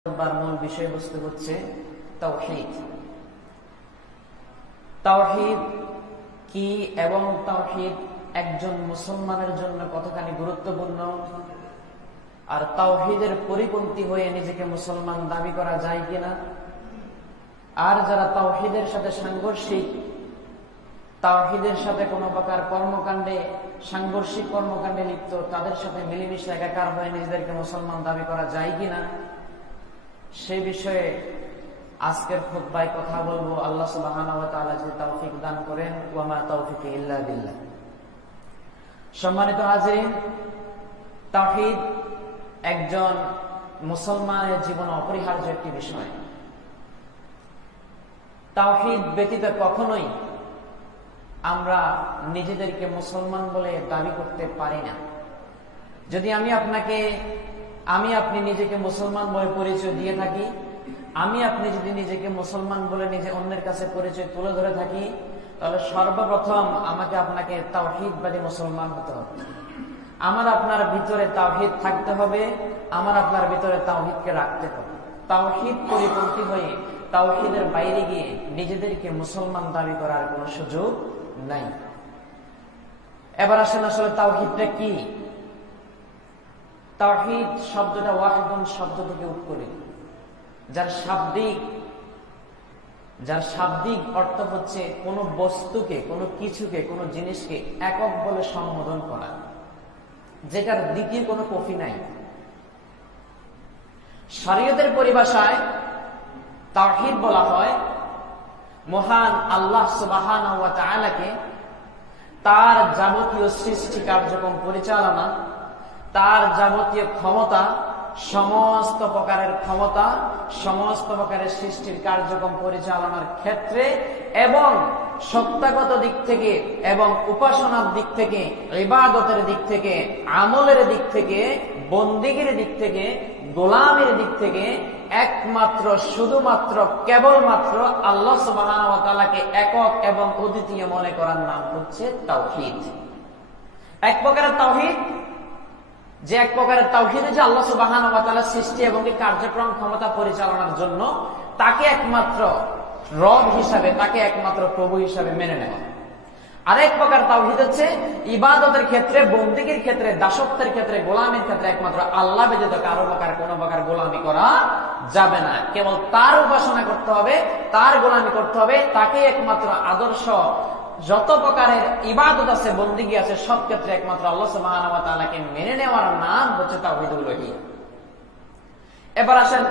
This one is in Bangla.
মূল বিষয়বস্তু হচ্ছে তাওহীদ। তাওহীদ কি এবং তাওহীদ একজন মুসলমানের জন্য কতখানি গুরুত্বপূর্ণ, আর তাওহীদের পরিপন্থী হয়ে নিজেকে মুসলমান দাবি করা যায় কিনা, আর যারা তাওহীদের সাথে সাংঘর্ষিক, তাওহীদের সাথে কোনো প্রকার কর্মকাণ্ডে সাংঘর্ষিক কর্মকাণ্ডে লিপ্ত, তাদের সাথে মিলেমিশে একাকার হয়ে নিজেদেরকে মুসলমান দাবি করা যায় কিনা, সে বিষয়ে আজকের খুতবায় কথা বলবো। আল্লাহ সুবহানাহু ওয়া তাআলা যদি তৌফিক দান করেন, ওয়া মা তাওফিকি ইল্লা বিল্লাহ। সম্মানিত হাজিরিন, তাওহীদ একজন মুসলমানের জীবনে অপরিহার্য একটি বিষয়। তাওহীদ ব্যতীত কখনোই আমরা নিজেদেরকে মুসলমান বলে দাবি করতে পারি না। যদি আমি আপনি নিজেকে মুসলমান বলে পরিচয় দিয়ে থাকি, আপনি যদি নিজেকে মুসলমান বলে নিজে অন্যের কাছে পরিচয় তুলে ধরে থাকি, তাহলে সর্বপ্রথম আপনাকে তাওহীদবাদী মুসলমান হতে হবে। আপনার ভিতরে তাওহীদ থাকতে হবে, আপনার ভিতরে তাওহীদকে রাখতে হবে। তাওহীদ পরিপন্থী হয়ে তাওহীদের বাইরে গিয়ে নিজেদেরকে মুসলমান দাবি করার কোনো সুযোগ নাই। এবার আসেন, আসলে তাওহীদটা কি? তাওহীদ শব্দটা ওয়াহিদুন শব্দ থেকে উৎপত্তি, যার শাব্দিক অর্থ হচ্ছে কোন বস্তুকে, কোন কিছুকে, কোন জিনিসকে একক বলে সম্বোধন করা, যেটার দ্বিতীয় কোনো কপি নাই। শরীয়তের পরিভাষায় তাওহীদ বলা হয় মহান আল্লাহ সুবহানাহু ওয়া তাআলাকে তার যাবতীয় সৃষ্টি কার্যক্রম পরিচালনা, তার যাবতীয় ক্ষমতা, সমস্ত প্রকারের সৃষ্টির কার্যক্রম পরিচালনার ক্ষেত্রে এবং সত্তাগত দিক থেকে এবং উপাসনার দিক থেকে, ইবাদতের দিক থেকে, আমলের দিক থেকে, বন্দেগীর দিক থেকে, গোলামের দিক থেকে একমাত্র, শুধুমাত্র, কেবলমাত্র আল্লাহ সুবহানাহু ওয়া তাআলাকে একক এবং অদ্বিতীয় মনে করার নাম হচ্ছে তাওহীদ। এক প্রকারের তাওহীদ যে আল্লাহ সুবহানাহু ওয়া তাআলা সৃষ্টি এবং কার্যক্রম ক্ষমতা পরিচালনার জন্য তাকে একমাত্র রব হিসাবে, তাকে একমাত্র প্রভু হিসাবে মেনে নেওয়া। আরেক প্রকার তাওহীদ হচ্ছে ইবাদতের ক্ষেত্রে, বন্দেগীর ক্ষেত্রে, দাসত্বের ক্ষেত্রে, গোলামের ক্ষেত্রে একমাত্র আল্লাহ ব্যতীত কোনো প্রকার গোলামি করা যাবে না। কেবল তার উপাসনা করতে হবে, তার গোলামি করতে হবে, তাকে একমাত্র আদর্শ। যত প্রকারের ইবাদত আছে, বন্দেগী আছে, সব ক্ষেত্রে একমাত্র আল্লাহ সুবহানাহু ওয়া তাআলাকে মেনে নেওয়ার নাম হচ্ছে তাওহীদুল উলুহিয়্যাহ। এবার আসেন